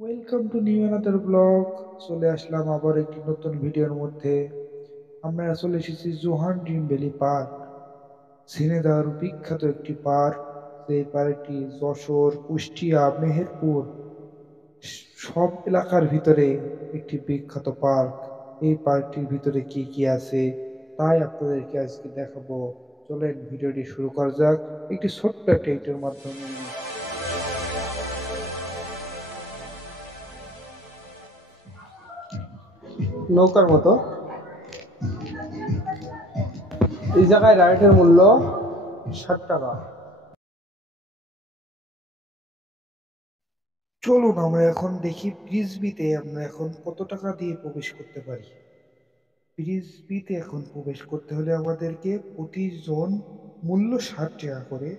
Welcome to new another blog. চলে আসলাম আবার একটি নতুন ভিডিওর মধ্যে। আমরা চলে এসেছি জোহান ড্রিম ভ্যালি পার্ক, ঝিনাইদহের বিখ্যাত একটি পার্ক। এই পার্কটি যশোর, কুষ্টিয়া, মেহেরপুর সব এলাকার ভিতরে একটি বিখ্যাত পার্ক। এই পার্কটির ভিতরে কি কি আছে তাই আপনাদেরকে আজকে দেখাবো। চলেন ভিডিওটি শুরু করা যাক একটি ছোট্ট একটা ইন্টার মাধ্যমে। নৌকার মতো এই জায়গায় রাইডের মূল্য 60 টাকা। চলুন আমরা এখন দেখি প্রিজবিতে আমরা এখন কত টাকা দিয়ে প্রবেশ করতে পারি। প্রিজবিতে এখন প্রবেশ করতে হলে আমাদেরকে প্রতিজন মূল্য 60 টাকা করে।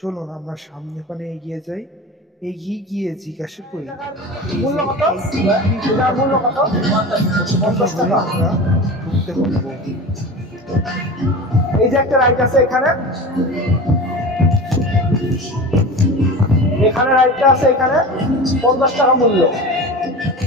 চলুন আমরা সামনে পানে এগিয়ে যাই। এগিয়ে গিয়ে জিজ্ঞাসা করি এই মূল্য যে কত? এই প্রিজবিতে এটার কত মূল্য কত? টাকা কত টাকা 50 হলে টাকা। আমরা ঢুকতে পারবো। এই যে একটা রাইড আছে এখানে, এখানে রাইডটা আছে, এখানে 50 টাকা মূল্য।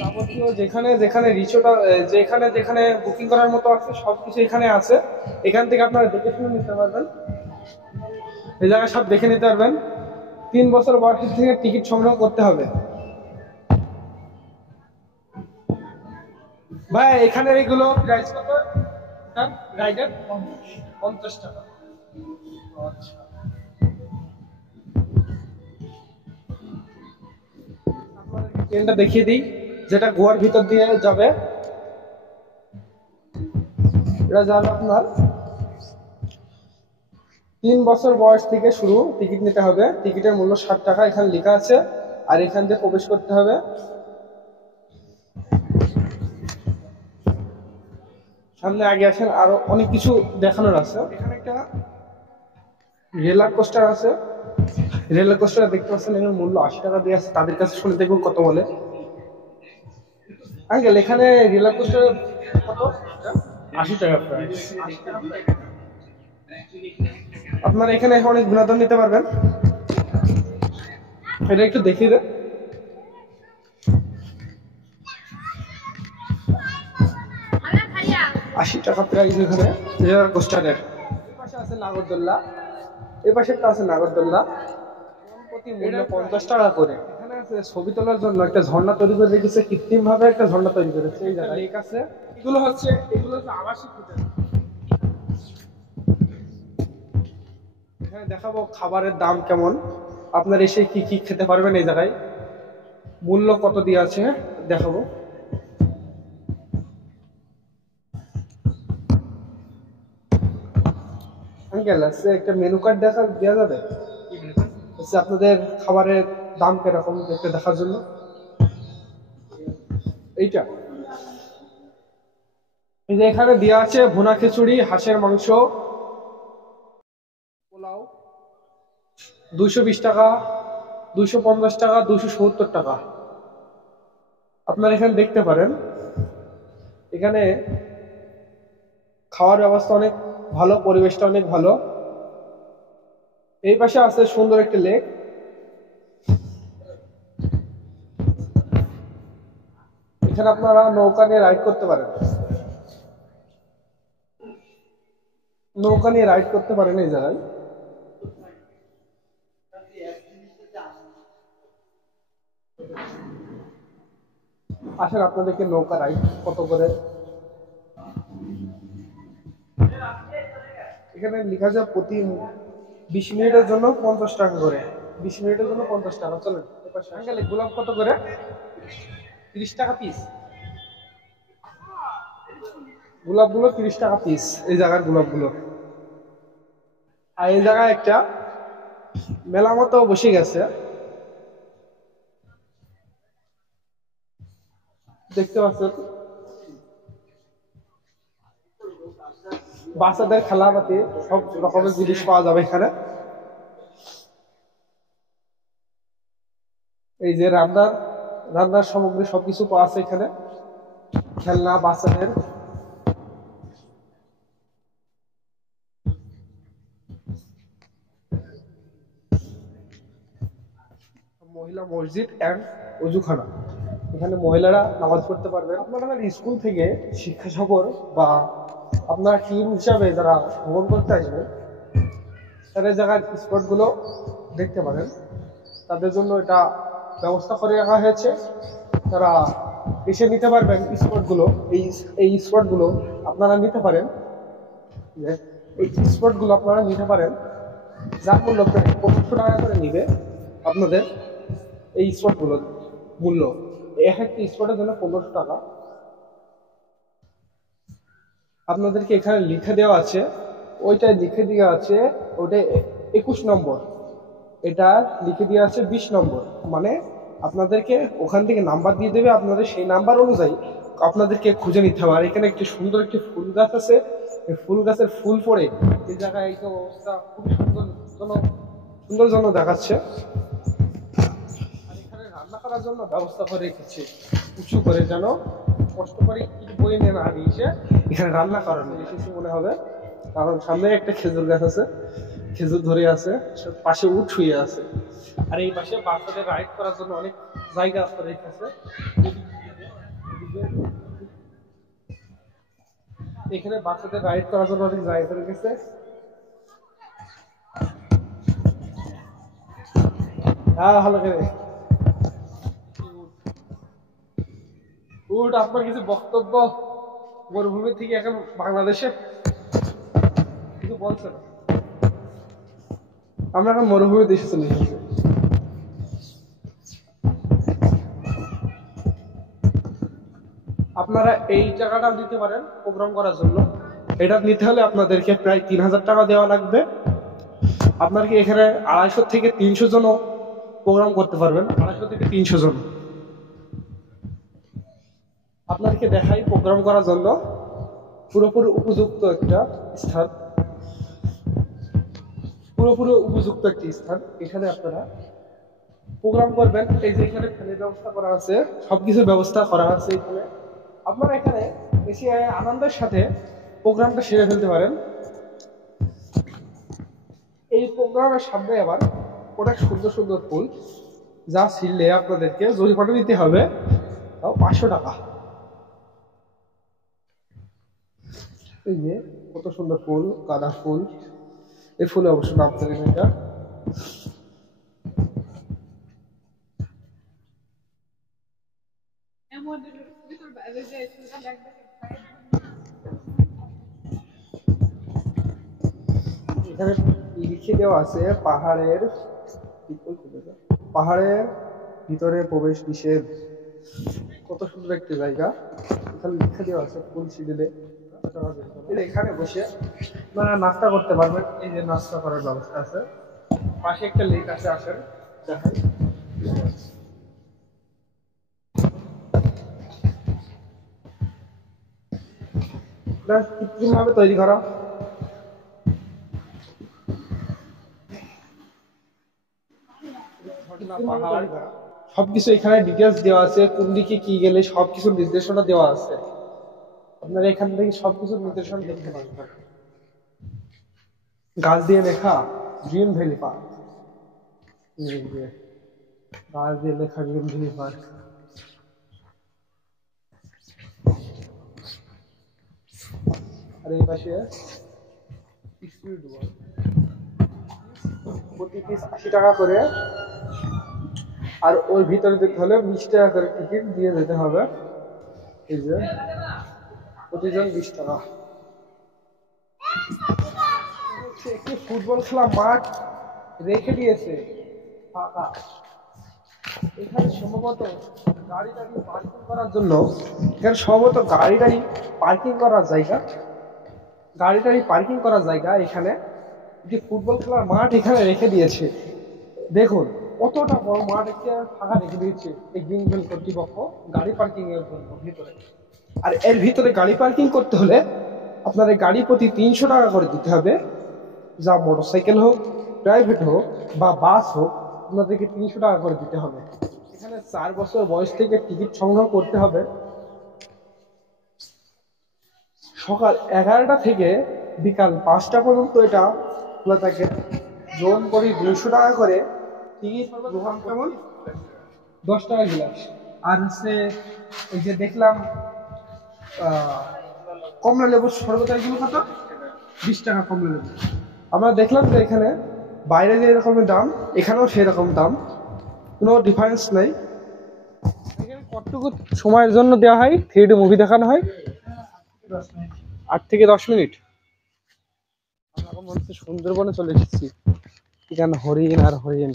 যাবতীয় যেখানে যেখানে রিসোর্ট, যেখানে যেখানে বুকিং করার মতো আছে সবকিছু এখানে আছে। এখান থেকে আপনারা দেখে শুনে নিতে পারবেন, এই জায়গায় সব দেখে নিতে পারবেন। 3 বছর বয়সের থেকে টিকিট সংগ্রহ করতে হবে। ভাই এখানের এগুলো প্রাইস কত? রাইডের 50 টাকা। আচ্ছা, আপনাদেরকে ট্রেনটা দেখিয়ে দিই, যেটা গোয়ার ভিতর দিয়ে যাবে। এটা যাবে আপনার 3 বছর বয়স থেকে শুরু। টিকিট নিতে হবে, টিকিটের মূল্য 60 টাকা, এখানে লেখা আছে। আর এখান দিয়ে প্রবেশ করতে হবে। সামনে আগে আসেন, আরো অনেক কিছু দেখানোর আছে। এখানে একটা রোলার কোস্টার আছে, রোলার কোস্টার দেখতে পাচ্ছেন, এর মূল্য 80 টাকা দিয়ে আছে। তাদের কাছে শুনে দেখুন কত বলে। আঙ্কেল এখানে রোলার কোস্টার কত? 80 টাকা প্রাইস। আপনারা এখানে অনেক বিনোদন নিতে পারবেন। এটা একটু দেখিয়ে দেন। 80 টাকা প্রাইস এখানে রোলার কোস্টারের। এই পাশে আছে নাগরদোল্লা, এই পাশে একটা আছে নাগরদোল্লা, প্রতি মূল্য 50 টাকা করে। এখানে আছে ছবি তোলার জন্য একটা ঝর্ণা তৈরি করে রেখেছে, কৃত্রিম ভাবে একটা ঝর্ণা তৈরি করেছে। এই জায়গায় লেক আছে। এগুলো হচ্ছে আবাসিক হোটেল। এখানে দেখাবো খাবারের দাম কেমন, আপনার এসে কি কি খেতে পারবেন। এই জায়গায় মূল্য কত দিয়ে আছে দেখাবো। আঙ্কেল আছে একটা মেনু কার্ড দেওয়া যাবে? হচ্ছে আপনাদের খাবারের দাম কিরকম একটা দেখার জন্য। এইটা, এই যে এখানে দেওয়া আছে ভুনা খিচুড়ি, হাঁসের মাংস, পোলাও, 220 টাকা, 250 টাকা, 270 টাকা। আপনারা এখানে দেখতে পারেন, এখানে খাওয়ার ব্যবস্থা অনেক ভালো, পরিবেশটা অনেক ভালো। এই পাশে আছে সুন্দর একটি লেক। এখানে আপনারা নৌকা নিয়ে রাইড করতে পারেন, নৌকা নিয়ে রাইড করতে পারেন এই জায়গায়। আসেন আপনাদেরকে নৌকা রাইড কত করে। এখানে লেখা যায় প্রতি 20 মিনিটের জন্য 50 টাকা করে। 20 মিনিটের জন্য 50 টাকা। চলেন এপাশে গেলে গোলাপ কত করে? 30 টাকা পিস। গোলাপগুলো 30 টাকা পিস, এই জায়গার গোলাপগুলো। আর এই জায়গায় একটা মেলা মতো বসে গেছে, দেখতে পাচ্ছেন। বাচ্চাদের খেলাপাতি সব রকমের জিনিস পাওয়া যাবে এখানে। এই যে রান্নার সামগ্রী সবকিছু পাওয়া আছে এখানে, খেলনা বাচ্চাদের। মহিলা মসজিদ অ্যান্ড অজুখানা। এখানে মহিলারা নামাজ পড়তে পারবেন। আপনারা স্কুল থেকে শিক্ষা সফর বা আপনারা টিম হিসাবে যারা ভ্রমণ করতে আসবেন তাদের জায়গার স্পটগুলো দেখতে পারেন। তাদের জন্য এটা ব্যবস্থা করে রাখা হয়েছে, তারা এসে নিতে পারবেন স্পটগুলো। এই স্পটগুলো আপনারা নিতে পারেন, এই স্পটগুলো আপনারা নিতে পারেন, যার মূল্য প্রায় 1500 টাকা করে নিবে আপনাদের এই স্পটগুলোর মূল্য। এক একটি স্পটের জন্য 1500 টাকা। আপনাদেরকে এখানে লিখে দেওয়া আছে, ওইটাই লিখে দেওয়া আছে, ওটা 21 নম্বর, এটা লিখে দেওয়া আছে 20 নম্বর। মানে আপনাদেরকে ওখান থেকে নাম্বার দিয়ে দেবে, আপনাদের সেই নাম্বার অনুযায়ী আপনাদেরকে খুঁজে নিতে হবে। আর এখানে একটি সুন্দর একটি ফুল গাছ আছে, এই ফুল গাছের ফুল পড়ে এই জায়গায় একদম অবস্থা খুবই সুন্দর দেখাচ্ছে। আর এখানে রান্না করার জন্য ব্যবস্থা করে রেখেছে উঁচু করে, যেন কষ্ট করে বই নিয়ে না এসে এখানে রান্না করানো এসেছে মনে হবে। কারণ সামনে একটা খেজুর গাছ আছে, খেজুর ধরে আছে, পাশে উঠ শুয়ে আছে। আর এই পাশে বাচ্চাদের রাইড করার জন্য অনেক জায়গা করে রেখেছে। এখানে বাচ্চাদের রাইড করার জন্য অনেক জায়গা করে রেখেছে। হ্যাঁ, ভালো করে উঠ। আপনার কিছু বক্তব্য মরুভূমি থেকে এখন বাংলাদেশে কিছু বলছেন? আমরা এখন মরুভূমি দেশে চলে এসেছি। আপনারা এই জায়গাটা দিতে পারেন প্রোগ্রাম করার জন্য। এটা নিতে হলে আপনাদেরকে প্রায় 3000 টাকা দেওয়া লাগবে। আপনারা এখানে 250 থেকে 300 জন প্রোগ্রাম করতে পারবেন, 250 থেকে 300 জন। আপনাদেরকে দেখাই প্রোগ্রাম করার জন্য পুরোপুরি উপযুক্ত একটা স্থান, পুরোপুরি উপযুক্ত একটি স্থান। এখানে আপনারা প্রোগ্রাম করবেন। এই যে এখানে ফ্যানের ব্যবস্থা করা আছে, সবকিছুর ব্যবস্থা করা আছে এখানে। আপনারা এখানে বেশি আনন্দের সাথে প্রোগ্রামটা সেরে ফেলতে পারেন। এই প্রোগ্রামের সামনে আবার অনেক সুন্দর ফুল, যা ছিঁড়লে আপনাদেরকে জরিমানা দিতে হবে, তাও 500 টাকা। এই যে কত সুন্দর ফুল, গাঁদা ফুল। এই ফুলে অবশ্য নাম জানি না এটা। এখানে লিখে দেওয়া আছে পাহাড়ের ভিতরে প্রবেশ নিষেধ। কত সুন্দর একটি জায়গা, এখানে লিখে দেওয়া আছে ফুল ছিঁড়লে। এখানে বসে আপনারা নাস্তা করতে পারবেন। এই যে নাস্তা করার ব্যবস্থা আছে, পাশে একটা লেক আছে, আসেন দেখাই। কৃত্রিম ভাবে তৈরি করা। সবকিছু এখানে ডিটেলস দেওয়া আছে, কোন দিকে কি গেলে সবকিছু নির্দেশনা দেওয়া আছে। আপনারা এখান থেকে সবকিছু নির্দেশনা দেখতে পারবেন। গাছ দিয়ে লেখা ড্রিম ভ্যালি পার্ক, গাছ দিয়ে লেখা ড্রিম ভ্যালি পার্ক। আর এই পাশে প্রতি পিস 80 টাকা করে, আর ওই ভিতরে যেতে হলে 20 টাকা করে টিকিট দিয়ে যেতে হবে। এই যে প্রতিজন 20 টাকা। একটি ফুটবল খেলা মাঠ রেখে দিয়েছে ফাঁকা। এখানে সম্ভবত গাড়ি পার্কিং করার জন্য, এখানে সম্ভবত গাড়ি পার্কিং করার জায়গা, এখানে যে ফুটবল খেলার মাঠ এখানে রেখে দিয়েছে। দেখুন কতটা বড় মাঠ একটা ফাঁকা রেখে দিয়েছে এই গ্রিনভিল কর্তৃপক্ষ গাড়ি পার্কিং এর জন্য ভিতরে। আর এর ভিতরে গাড়ি পার্কিং করতে হলে আপনাদের গাড়ি প্রতি 300 টাকা করে দিতে হবে। যা মোটরসাইকেল হোক, প্রাইভেট হোক বা বাস হোক, আপনাদেরকে 300 টাকা করে দিতে হবে। এখানে 4 বছর বয়স থেকে টিকিট সংগ্রহ করতে হবে। সকাল 11টা থেকে বিকাল 5টা পর্যন্ত এটা খোলা থাকে। জন করে 200 টাকা করে টিকিট গ্রহণ, কেমন 10 টাকা গ্লাস। আর হচ্ছে এই যে দেখলাম কমলা লেবুর শরবত, এগুলো কত? 20 টাকা কমলা লেবু। আমরা দেখলাম যে এখানে বাইরে যে রকমের দাম এখানেও সেই রকম দাম, কোনো ডিফারেন্স নেই। এখানে কতটুকু সময়ের জন্য দেওয়া হয় 3D মুভি দেখানো হয়? 8 থেকে 10 মিনিট। আমরা এখন মনে হচ্ছে সুন্দরবনে চলে এসেছি। এখানে হরিণ আর হরিণ,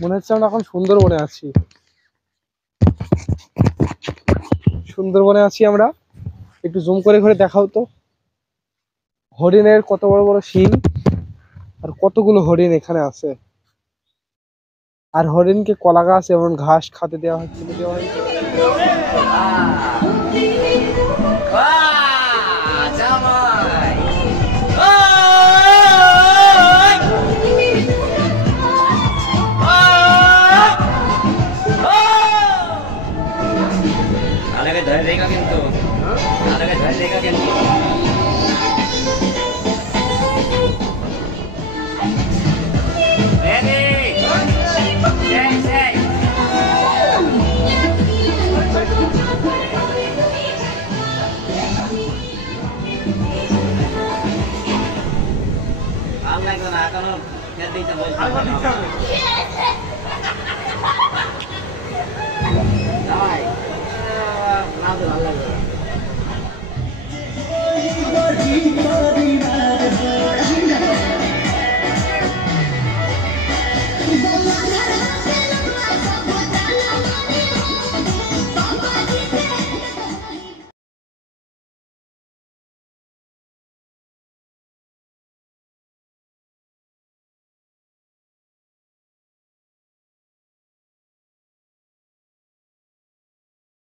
মনে হচ্ছে আমরা এখন সুন্দরবনে আছি। সুন্দরবনে আছি আমরা। একটু জুম করে করে দেখাও তো, হরিণের কত বড় বড় শিং আর কতগুলো হরিণ এখানে আছে। আর হরিণকে কলা গাছ এবং ঘাস খাতে দেওয়া হয়, তুলে দেওয়া হয়। धर देगा किंतु धर देगा किंतु